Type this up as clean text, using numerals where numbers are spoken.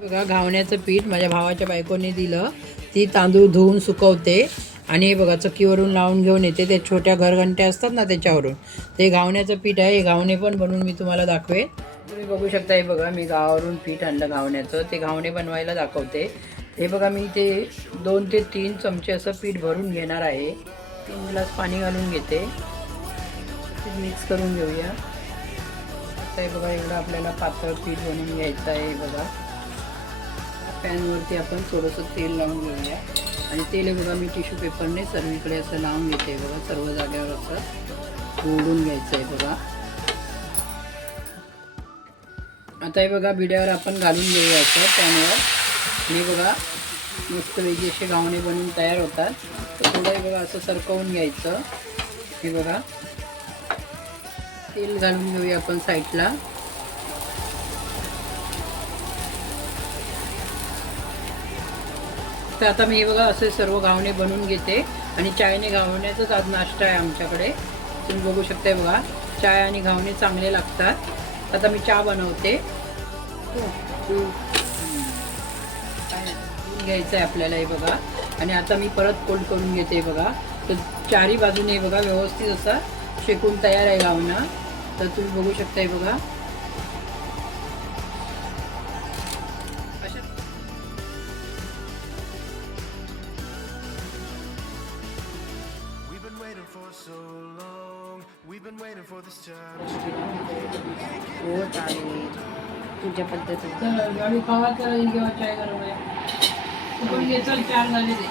बघा घावण्याचं पीठ माझ्या भावाच्या बायकोने दिलं. ती तांदूळ धुवून सुकवते आणि हे बघा चक्कीवरून लावून घेऊन येते. ते छोट्या घरघंट्या असतात ना त्याच्यावरून. ते घावण्याचं पीठ आहे. हे घावणे पण बनवून मी तुम्हाला दाखवेन. तुम्ही बघू शकता. हे बघा मी गावावरून पीठ आणलं घावण्याचं. ते घावणे बनवायला दाखवते. हे बघा मी ते 2 ते 3 चमचे असं पीठ भरून घेणार आहे. 3 ग्लास पाणी घालून घेते. मिक्स करून घेऊया. आता हे बघा एवढं आपल्याला पातळ पीठ बनवून घ्यायचं आहे. बघा पॅनवरती आपण थोडंसं तेल लावून घेऊया. आणि तेल हे बघा मी टिश्यू पेपरने सर्वीकडे असं लावून घेते. बघा सर्व जागेवर असं ओढून घ्यायचं आहे. बघा आता हे बघा बिड्यावर आपण घालून घेऊया असं पॅनवर. आणि बघा मस्त वेगळे असे घावणे बनवून तयार होतात. तर थोडं हे बघा असं सरकवून घ्यायचं. हे बघा तेल घालून घेऊया आपण साईडला. तर आता मी हे बघा असे सर्व घावणे बनवून घेते. आणि चायने घावण्याचाच आज नाश्ता आहे आमच्याकडे. तुम्ही बघू शकताय. बघा चाय आणि घावणे चांगले लागतात. आता मी चहा बनवते. घ्यायचं आहे आपल्याला हे बघा. आणि आता मी परत कोल्ड करून घेते. बघा तर चारी बाजूने बघा व्यवस्थित असा शेकून तयार आहे घावणा. तर तुम्ही बघू शकताय. बघा हो चालेल तुझ्या पद्धतीने. गाडी खावा तर घेवा चाय गरम आहे. पण घे चल 4 झाले ते.